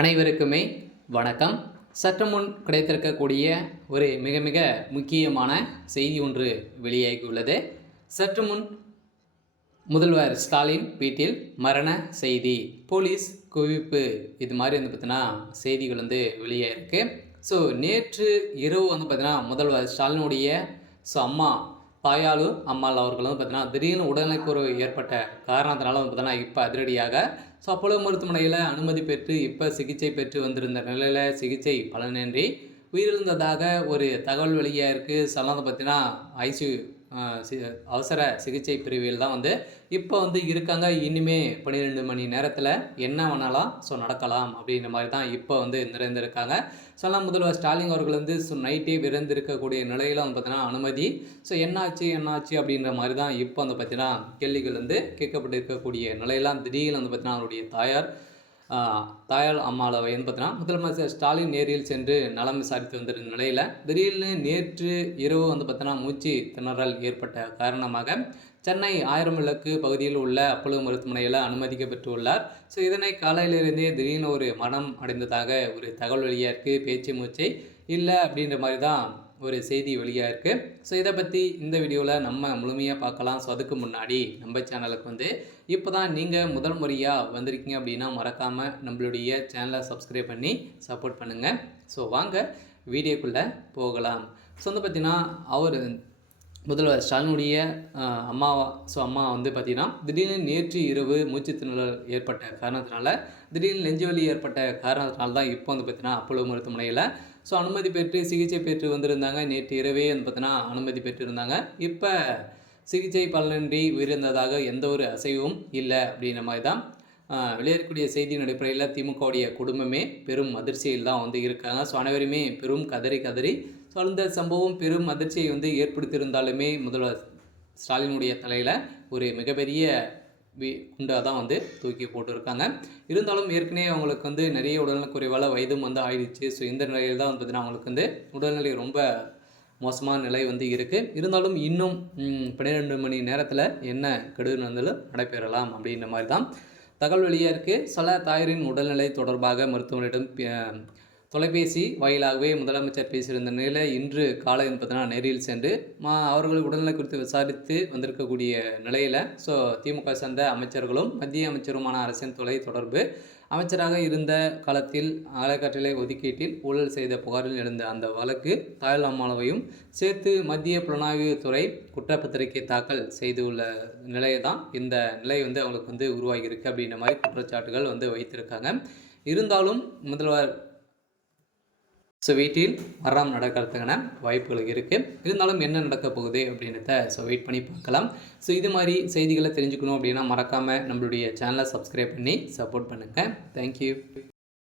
அனைவருக்குமே வணக்கம். சற்று முன் கிடைத்திருக்கக்கூடிய ஒரு மிக மிக முக்கியமான செய்தி ஒன்று வெளியாகியுள்ளது. சற்று முன் முதல்வர் ஸ்டாலின் வீட்டில் மரண செய்தி, போலீஸ் குவிப்பு, இது மாதிரி பார்த்தீங்கன்னா செய்திகள் வெளியாகிருக்கு. ஸோ நேற்று இரவு பார்த்தீங்கன்னா முதல்வர் ஸ்டாலினுடைய அம்மா தாயாளு அம்மாள் அவர்களும் பார்த்தீங்கன்னா திடீர்னு உடல்நலக்குறைவு ஏற்பட்ட காரணத்தினால பார்த்தீங்கன்னா இப்போ அதிரடியாக அப்போலோ மருத்துவமனையில் அனுமதி பெற்று இப்போ சிகிச்சை பெற்று வந்திருந்த நிலையில் சிகிச்சை பலனின்றி உயிரிழந்ததாக ஒரு தகவல் வெளியாக இருக்குது. சொல்லாத பார்த்தீங்கன்னா ஐசியூ அவசர சிகிச்சை பிரிவில் தான் இப்போ இருக்காங்க. இனிமே 12 மணி நேரத்தில் என்ன வேணாலும் நடக்கலாம் அப்படின்ற மாதிரி தான் இப்போ நிறைந்திருக்காங்க. சொல்லாம் முதல்வர் ஸ்டாலின் அவர்கள் நைட்டே விரைந்திருக்கக்கூடிய நிலையில் பார்த்தீங்கன்னா அனுமதி. என்னாச்சு அப்படின்ற மாதிரி தான் இப்போ பார்த்தீங்கன்னா கேள்விகள் கேட்கப்பட்டு இருக்கக்கூடிய நிலையெல்லாம் திடீர்னு பார்த்தீங்கன்னா அவருடைய தாயார் அம்மாவை பார்த்தீங்கன்னா முதலமைச்சர் ஸ்டாலின் நேரில் சென்று நலம் விசாரித்து வந்திருந்த நிலையில் திடீர்னு நேற்று இரவு பார்த்தீங்கன்னா மூச்சு திணறல் ஏற்பட்ட காரணமாக சென்னை 1000 விளக்கு பகுதியில் உள்ள அப்போலோ மருத்துவமனையில் அனுமதிக்கப்பட்டுள்ளார். இதனை காலையிலிருந்தே திடீர்னு ஒரு மரணம் அடைந்ததாக ஒரு தகவல் வெளியாக இருக்குது. பேச்சு மூச்சை இல்லை அப்படின்ற மாதிரி தான் ஒரு செய்தி வெளியாக இருக்குது. இதை பற்றி இந்த வீடியோவில் நம்ம முழுமையாக பார்க்கலாம். அதுக்கு முன்னாடி நம்ம சேனலுக்கு இப்போ தான் நீங்கள் முதல் முறையாக வந்திருக்கீங்க அப்படின்னா மறக்காமல் நம்மளுடைய சேனலை சப்ஸ்கிரைப் பண்ணி சப்போர்ட் பண்ணுங்கள். வாங்க வீடியோக்குள்ளே போகலாம். பார்த்தீங்கன்னா அவர் முதல்வர் ஸ்டாலினுடைய அம்மாவா அம்மா பார்த்திங்கன்னா திடீர்னு நேற்று இரவு மூச்சு திணறல் ஏற்பட்ட காரணத்தினால திடீர்னு நெஞ்சுவலி ஏற்பட்ட காரணத்தினால தான் இப்போ பார்த்திங்கன்னா அப்போலோ மருத்துவமனையில் அனுமதி பெற்று சிகிச்சை பெற்று வந்திருந்தாங்க. நேற்று இரவே பார்த்தீங்கன்னா அனுமதி பெற்றிருந்தாங்க. இப்போ சிகிச்சை பலனின்றி உயிரிழந்ததாக எந்த ஒரு அசைவும் இல்லை அப்படின்ற மாதிரி தான் வெளியேறக்கூடிய செய்தியின் அடிப்படையில் திமுகவுடைய குடும்பமே பெரும் அதிர்ச்சியில் தான் இருக்காங்க. அனைவருமே பெரும் கதறி அந்த சம்பவம் பெரும் அதிர்ச்சியை ஏற்படுத்தியிருந்தாலுமே முதல்வர் ஸ்டாலினுடைய தலையில் ஒரு மிகப்பெரிய குண்டாக தான் தூக்கி போட்டுருக்காங்க. இருந்தாலும் ஏற்கனவே அவங்களுக்கு நிறைய உடல்நலக்குறைவால் வயதும் ஆயிடுச்சு. இந்த நிலையில் தான் பார்த்தீங்கன்னா அவங்களுக்கு உடல்நிலை ரொம்ப மோசமான நிலை இருக்குது. இருந்தாலும் இன்னும் 12 மணி நேரத்தில் என்ன கெடுதல் நடைபெறலாம் அப்படின்ற மாதிரி தான் தகவல் வெளியாக இருக்குது. சில தாயாரின் உடல்நிலை தொடர்பாக மருத்துவமனையிடம் தொலைபேசி வாயிலாகவே முதலமைச்சர் பேசியிருந்த நிலையில் இன்று காலை பார்த்தீங்கன்னா நேரில் சென்று அவர்கள் உடல்நிலை குறித்து விசாரித்து வந்திருக்கக்கூடிய நிலையில் திமுக சேர்ந்த அமைச்சர்களும் மத்திய அமைச்சருமான அரசின் தொலை தொடர்பு அமைச்சராக இருந்த காலத்தில் அலைக்கற்றலை ஒதுக்கீட்டில் ஊழல் செய்த புகாரில் எழுந்த அந்த வழக்கு தாயார் அம்மாவையும் சேர்த்து மத்திய புலனாய்வு துறை குற்றப்பத்திரிகை தாக்கல் செய்துள்ள நிலையை தான் இந்த நிலை அவங்களுக்கு உருவாகியிருக்கு அப்படின்ற மாதிரி குற்றச்சாட்டுகள் வைத்திருக்காங்க. இருந்தாலும் முதல்வர் வீட்டில் மரணம் நடக்கிறதுக்கான வாய்ப்புகள் இருக்குது. இருந்தாலும் என்ன நடக்க போகுது அப்படின்றத வெயிட் பண்ணி பார்க்கலாம். இது மாதிரி செய்திகளை தெரிஞ்சுக்கணும் அப்படின்னா மறக்காமல் நம்மளுடைய சேனலை சப்ஸ்கிரைப் பண்ணி சப்போர்ட் பண்ணுங்கள். தேங்க்யூ.